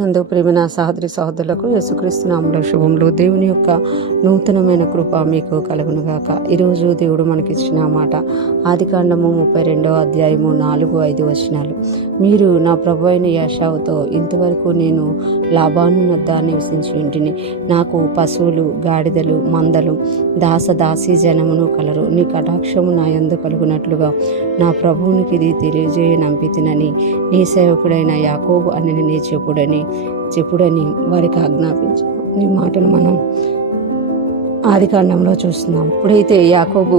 నందు ప్రేమైన సహోదరి సహోదరులకు యేసుక్రీస్తు నామములో శుభములు. దేవుని యొక్క నూతనమైన కృప మీకు కలుగునుగాక. ఈరోజు దేవుడు మనకిచ్చిన మాట ఆదికాండము 32వ అధ్యాయము 4-5 వచనాలు. మీరు నా ప్రభు అయిన యాషావుతో ఇంతవరకు నేను లాబాను వద్ద నివసించి ఇంటిని, నాకు పశువులు, గాడిదలు, మందలు, దాసదాసీ జనమును కలరు. నీ కటాక్షము నా యందు కలుగునట్లుగా నా ప్రభువునికి ఇది తెలియజేయనంపితినని నీ సేవకుడైన యాకోబు అని నీ చెప్పుడని వారికి ఆజ్ఞాపించాను. ఈ మాటను మనం ఆదికాండంలో చూస్తున్నాం. ఇప్పుడైతే యాకోబు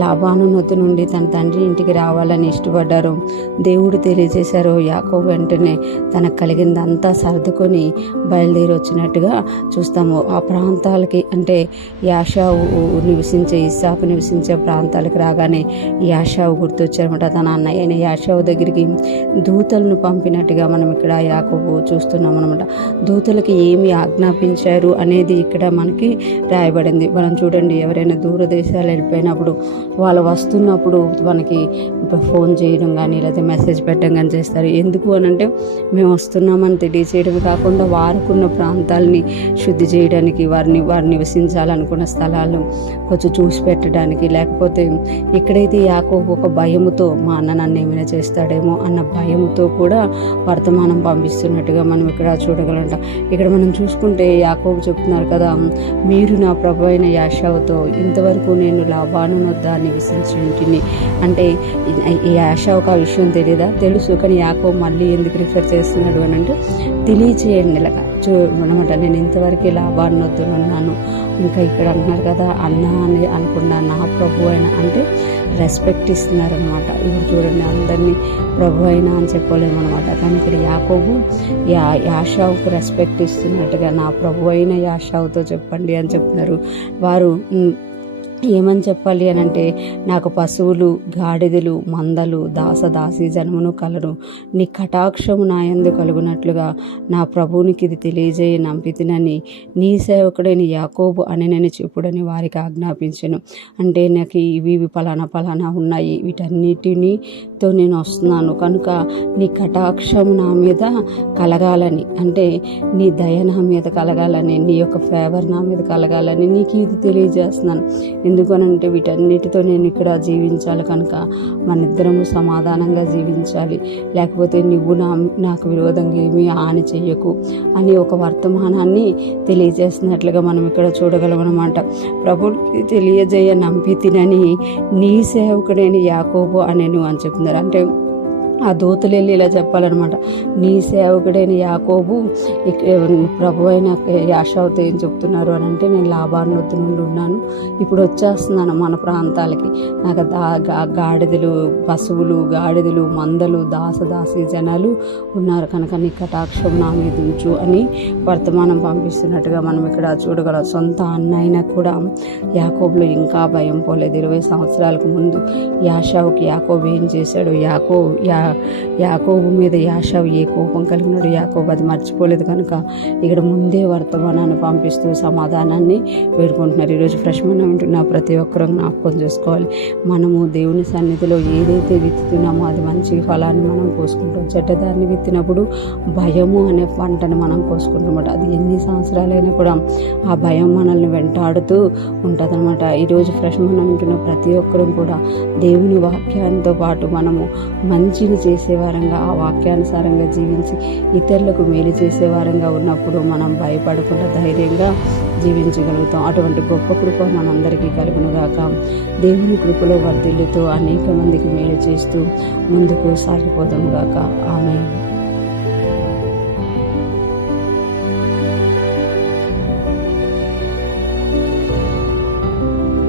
లాబాను నొద్దు నుండి తన తండ్రి ఇంటికి రావాలని ఇష్టపడ్డారో, దేవుడు తెలియజేశారో, యాకోబు వెంటనే తనకు కలిగిందంతా సర్దుకొని బయలుదేరి వచ్చినట్టుగా చూస్తాము. ఆ ప్రాంతాలకి అంటే యాషావు నివసించే, ఇస్సాకు నివసించే ప్రాంతాలకు రాగానే యాషావు గుర్తొచ్చారన్నమాట. తన అన్నయ్యైన యాషావు దగ్గరికి దూతలను పంపినట్టుగా మనం ఇక్కడ యాకోబు చూస్తున్నాం అనమాట. దూతలకి ఏమి ఆజ్ఞాపించారు అనేది ఇక్కడ మనకి రాయబడింది. మనం చూడండి, ఎవరైనా దూర దేశాలు వెళ్ళిపోయినప్పుడు వాళ్ళు వస్తున్నప్పుడు మనకి ఫోన్ చేయడం కానీ లేదా మెసేజ్ పెట్టడం కానీ చేస్తారు. ఎందుకు అనంటే మేము వస్తున్నామని తెలియచేయడం కాకుండా వారుకున్న ప్రాంతాలని శుద్ధి చేయడానికి, వారు నివసించాలనుకున్న స్థలాలను కొంచెం చూసి పెట్టడానికి, లేకపోతే ఇక్కడైతే యాకోబు ఒక భయముతో మా అన్న నన్ను ఏమైనా చేస్తాడేమో అన్న భయముతో కూడా వర్తమానం పంపిస్తున్నట్టుగా మనం ఇక్కడ చూడగలంటాం. ఇక్కడ మనం చూసుకుంటే యాకోబు చెప్తున్నారు కదా, మీరు నా ప్రభు అయిన యాషావుతో ఇంతవరకు నేను లాబాను వద్ద నివసించి ఇంటిని. అంటే ఈ యాషావుకు ఆ విషయం తెలియదా? తెలుసు. కానీ యాకోబు మళ్ళీ ఎందుకు రిఫర్ చేస్తున్నాడు అని అంటే తెలియచేయండి ఇలాగా అనమాట. నేను ఇంతవరకు లాబాను వద్ద ఉన్నాను. ఇంకా ఇక్కడ అంటున్నారు కదా, అన్న అని అనుకున్నా నా ప్రభు అయిన అంటే రెస్పెక్ట్ ఇస్తున్నారనమాట. ఇప్పుడు చూడండి, అందరినీ ప్రభు అయినా అని చెప్పలేమన్నమాట. కానీ ఇక్కడ యాకోబు యాషావుకు రెస్పెక్ట్ ఇస్తున్నట్టుగా నా ప్రభు అయిన యాషావుతో చెప్పండి అని చెప్తున్నారు. వారు ఏమని చెప్పాలి అని అంటే, నాకు పశువులు, గాడిదలు, మందలు, దాసదాసీ జనమును కలరు. నీ కటాక్షము నా యందు కలుగునట్లుగా నా ప్రభువునికి ఇది తెలియజేయనంపితినని నీ సేవకుడైన యాకోబు అని నేను చెప్పుడని వారికి ఆజ్ఞాపించాను. అంటే నాకు ఇవి పలానా ఉన్నాయి, వీటన్నిటితో నేను వస్తున్నాను కనుక నీ కటాక్షము నా మీద కలగాలని, అంటే నీ దయ నా మీద కలగాలని, నీ యొక్క ఫేవర్ నా మీద కలగాలని నీకు ఇది తెలియజేస్తున్నాను. ఎందుకనంటే వీటన్నిటితో నేను ఇక్కడ జీవించాలి కనుక మనిద్దరము సమాధానంగా జీవించాలి, లేకపోతే నువ్వు నాకు విరోధంగా ఏమీ హాని చెయ్యకు అని ఒక వర్తమానాన్ని తెలియజేస్తున్నట్లుగా మనం ఇక్కడ చూడగలం అనమాట. ప్రభువుకి తెలియజేయనంపితినని నీ సేవకుడైన యాకోబు అనేను అని చెప్తున్నారు. అంటే ఆ దూతలు వెళ్ళి ఇలా చెప్పాలన్నమాట, నీ సేవకుడైన యాకోబు ప్రభు అయిన యాషావుతో ఏం చెప్తున్నారు అని అంటే, నేను లాబాను వద్ద నుండి ఉన్నాను, ఇప్పుడు వచ్చేస్తున్నాను మన ప్రాంతాలకి. నాకు గాడిదలు, పశువులు, గాడిదలు, మందలు, దాసదాసీ జనాలు ఉన్నారు కనుక నీ కటాక్షం నా మీద ఉంచు అని వర్తమానం పంపిస్తున్నట్టుగా మనం ఇక్కడ చూడగలం. సొంత అన్న అయినా కూడా యాకోబులో ఇంకా భయం పోలేదు. 20 సంవత్సరాలకు ముందు యాషావుకి యాకోబు ఏం చేశాడు, యాకోబు మీద యాషావు ఏ కోపం కలిగినాడు, యాకోబు అది మర్చిపోలేదు కనుక ఇక్కడ ముందే వర్తమానాన్ని పంపిస్తూ సమాధానాన్ని వేడుకుంటున్నారు. ఈరోజు ఫ్రెష్ మనం వింటున్న ప్రతి ఒక్కరూ జ్ఞాపకం చేసుకోవాలి, మనము దేవుని సన్నిధిలో ఏదైతే విత్తుతున్నామో అది మంచి ఫలాన్ని మనం కోసుకుంటాం. చెడ్డదాన్ని విత్తినప్పుడు భయము అనే పంటను మనం కోసుకుంటామట. అది ఎన్ని సంవత్సరాలైనా కూడా ఆ భయం మనల్ని వెంటాడుతూ ఉంటుంది అనమాట. ఈరోజు ఫ్రెష్ మనం వింటున్న ప్రతి ఒక్కరూ కూడా దేవుని వాక్యాలతో పాటు మనము మంచిని చేసేవారంగా, ఆ వాక్యానుసారంగా జీవించి ఇతరులకు మేలు చేసేవారంగా ఉన్నప్పుడు మనం భయపడకుండా ధైర్యంగా జీవించగలుగుతాం. అటువంటి గొప్ప కృప మనందరికీ కలుగునుగాక. దేవుని కృపలో వర్ధిల్లుతూ అనేక మందికి మేలు చేస్తూ ముందుకు సాగిపోదాం గాక. ఆమేన్.